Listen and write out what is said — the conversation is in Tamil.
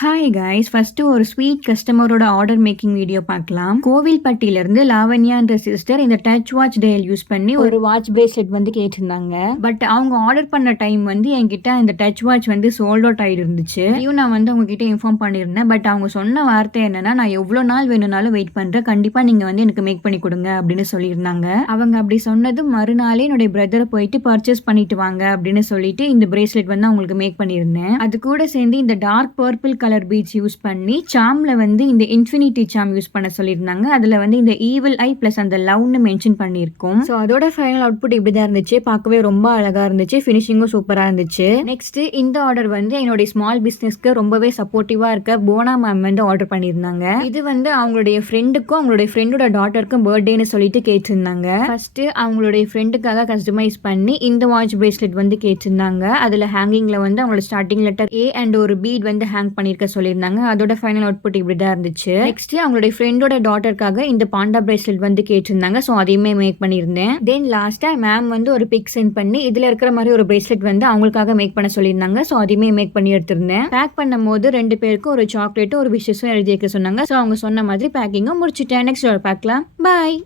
ஹாய் கைஸ், ஃபர்ஸ்ட் ஒரு ஸ்வீட் கஸ்டமரோட ஆர்டர் மேக்கிங் வீடியோ பார்க்கலாம். கோவில்பட்டியில இருந்து லாவண்யான்ற சிஸ்டர் இந்த டச் வாட்ச் டயல் யூஸ் பண்ணி ஒரு வாட்ச் பிரேஸ்லெட் வந்து கேட்டிருந்தாங்க. பட் அவங்க ஆர்டர் பண்ண டைம் வந்து என்கிட்ட இந்த டச் வாட்ச் வந்து சோல்ட் அவுட் ஆயிட்டு இருந்துச்சு. இதையும் நான் வந்து அவங்க கிட்ட இன்ஃபார்ம் பண்ணியிருந்தேன். பட் அவங்க சொன்ன வார்த்தை என்னன்னா, நான் எவ்வளோ நாள் வேணும்னாலும் வெயிட் பண்றேன், கண்டிப்பா நீங்க வந்து எனக்கு மேக் பண்ணி கொடுங்க அப்படின்னு சொல்லியிருந்தாங்க. அவங்க அப்படி சொன்னது மறுநாளே என்னுடைய பிரதரை போயிட்டு பர்ச்சேஸ் பண்ணிட்டு வாங்க அப்படின்னு சொல்லிட்டு இந்த பிரேஸ்லெட் வந்து அவங்களுக்கு மேக் பண்ணியிருந்தேன். அது கூட சேர்ந்து இந்த dark purple colour beads use பண்ணி சாம்ல வந்து இந்த இன்ஃபினிட்டி சாம் யூஸ் பண்ண சொல்லியிருந்தாங்க. அதுல வந்து இந்த ஈவில் ஐ பிளஸ் அந்த லவ்னு மென்ஷன் பண்ணியிருக்கோம். ஸோ அதோட ஃபைனல் அவுட்புட் இப்படிதான் இருந்துச்சு. பார்க்கவே ரொம்ப அழகா இருந்துச்சு. ஃபினிஷிங்கும் சூப்பரா இருந்துச்சு. நெக்ஸ்ட் இந்த ஆர்டர் வந்து என்னுடைய ஸ்மால் பிசினஸ்க்கு ரொம்பவே சப்போர்ட்டிவா இருக்க போனா மேம் வந்து ஆர்டர் பண்ணியிருந்தாங்க. இது வந்து அவங்களுடைய ஃப்ரெண்டுக்கும் அவங்களுடைய ஃப்ரெண்டோட டாட்டருக்கும் பர்த்டேன்னு சொல்லிட்டு கேட்டிருந்தாங்க. ஃபர்ஸ்ட் அவங்களுடைய ஃப்ரெண்டுக்காக கஸ்டமைஸ் பண்ணி இந்த வாட்ச் பிரேஸ்லெட் வந்து கேட்டிருந்தாங்க. அதுல ஹேங்கிங்ல வந்து அவங்களோட ஸ்டார்டிங் லெட்டர் ஏ அண்ட் ஒரு பீட் வந்து ஹேங் பண்ணிருக்க சொல்லியிருந்தாங்க. அதோட ஃபைனல் அவுட்புட் இப்படிதான் இருந்துச்சு. நெக்ஸ்ட் அவங்களுடைய ஃப்ரெண்டோட டாட்டருக்காக இந்த பாண்டா பிரேஸ்லெட் வந்து கேட்டிருந்தாங்க. ஸோ அதையுமே மேக் பண்ணியிருந்தேன். தென் லாஸ்டா மேம் வந்து ஒரு பிக் சென்ட் பண்ணி இதுல இருக்கிற மாதிரி ஒரு பிரேஸ்லெட் வந்து அவங்களுக்காக மேக் பண்ண சொல்லியிருந்தாங்க. ஸோ அதையுமே மேக் பண்ணி எடுத்திருந்தேன். பேக் பண்ணும் போது 2 பேருக்கும் ஒரு சாக்லேட்டும் ஒரு விஷஸும் எழுதி வைக்க சொன்னாங்க. ஸோ அவங்க சொன்ன மாதிரி பேக்கிங்கும் முடிச்சுட்டேன். நெக்ஸ்ட் பார்க்கலாம். பாய்.